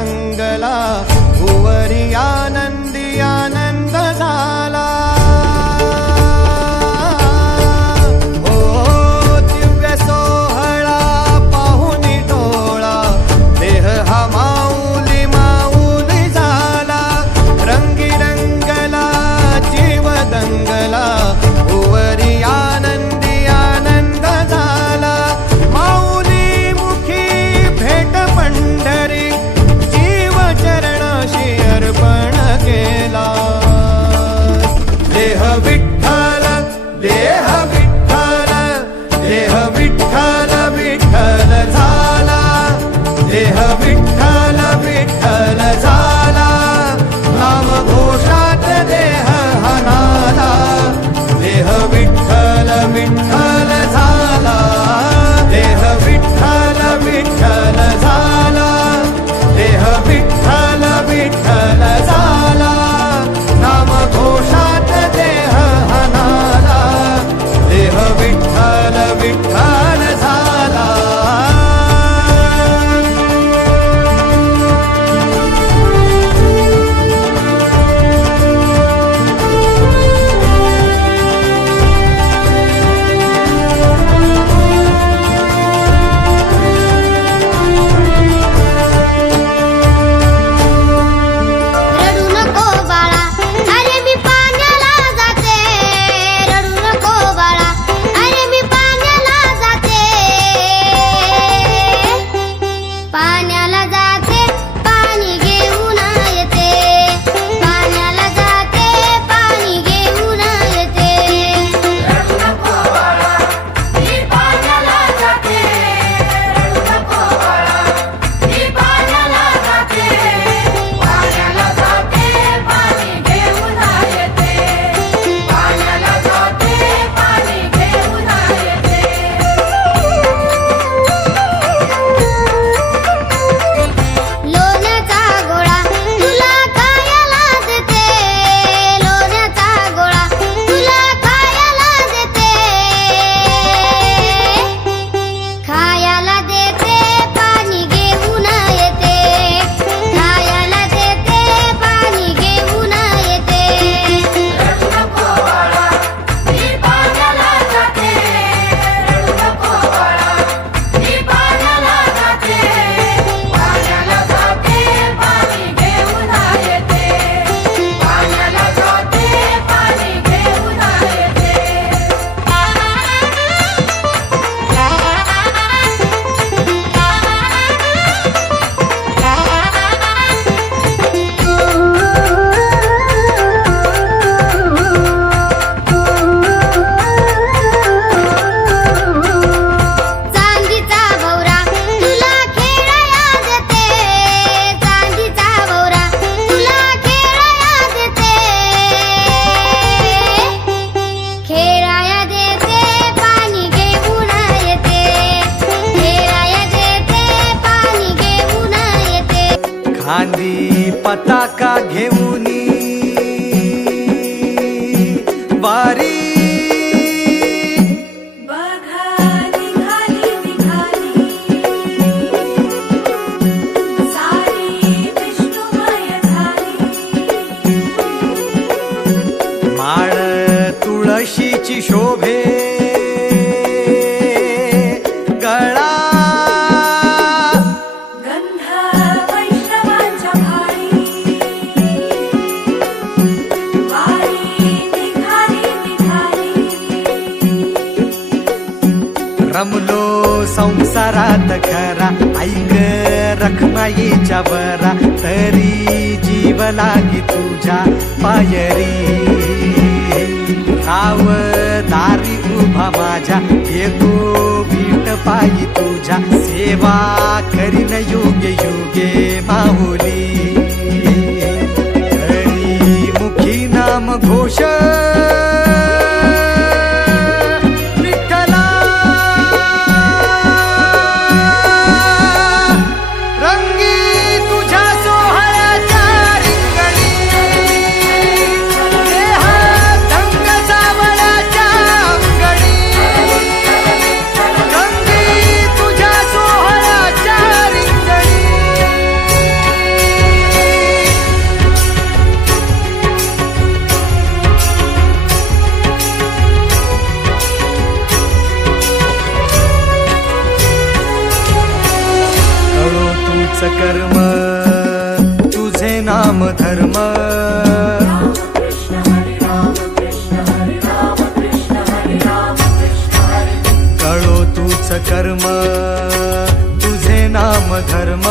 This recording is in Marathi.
रंगला भुवरी आनंदी आनंद झाला। ओ दिव्य सोहळा पाहुनी डोळा देह हा माऊली माऊली झाला। रंगी रंगला जीव दंगला भुवरी आनंदी आनंद झाला। माऊली मुखी भेट पंढरी जीव चरणाशी अर्पण केला। देह विठ्ठल देह विठ्ठल देह विठ्ठल विठ्ठल झाला। देह विठ्ठल विठ्ठल झाला। नाम घोषात देह हनाला। देह विठ्ठल विठ्ठल झाला। देह विठ्ठल विठ्ठल झाला। देह विठ्ठल विठ्ठल झाला। नाम घोषात देह हनाला। देह विठ्ठल विठ्ठल झाला। रडू नको बाळा अरे मी पाण्याला जाते। रडू नको बाळा अरे मी पाण्याला जाते। पाण्याला जाते पाणी घेऊन येते। पाण्याला जाते पाणी घेऊन येते। रडू नको बाळा मी पाण्याला जाते। रडू नको बाळा मी पाण्याला जाते। पाण्याला जाते पाणी घेऊन येते। पाण्याला जाते पाणी घेऊन येते। लोण्याचा गोळा तुला खायला देते। लोण्याचा गोळा तुला खायला देते। खायला देते पाणी घेऊन येते। खायला देते पाणी घेऊन येते। रडू नको बाळा मी पाण्याला जाते। रडू नको बाळा मी पाण्याला जाते। पाण्याला जाते पाणी घेऊन येते। पाण्याला जाते पाणी घेऊन येते। चांदीचा भवरा तुला खेळाया देते। चांदीचा भवरा तुला खेळाया देते। खेळाया देते पाणी घेऊन येते। खेळाया देते पाणी घेऊन येते। खांदी पताका घेऊनी वारी बघा निघाली निघाली सारी विष्णुमय झाली। माळ तुळशीची शोभे गळा गंध वैष्णवांच्या भाळी। वारी निघाली निघाली रमलो संसारात खरा ऐक रखमाईच्या बरा तरी जीव लागी तुझ्या पायरी। राव दारी उभा माझ्या येतो वीट पायी तुझ्या सेवा करीन योगे योगे माऊली। हरी मुखी नाम घोष विठ्ठला रंगी तुझ्या सोहळ्याच्या रिंगणी। देह धंग सावळ्याच्या अंगणी। रंगी तुझ्या सोहळ्याच्या रिंगणी। नाम धर्म राम कृष्ण हरे राम कृष्ण हरे राम कृष्ण हरे राम कृष्ण हरे कळो तूच कर्म तुझे नाम धर्म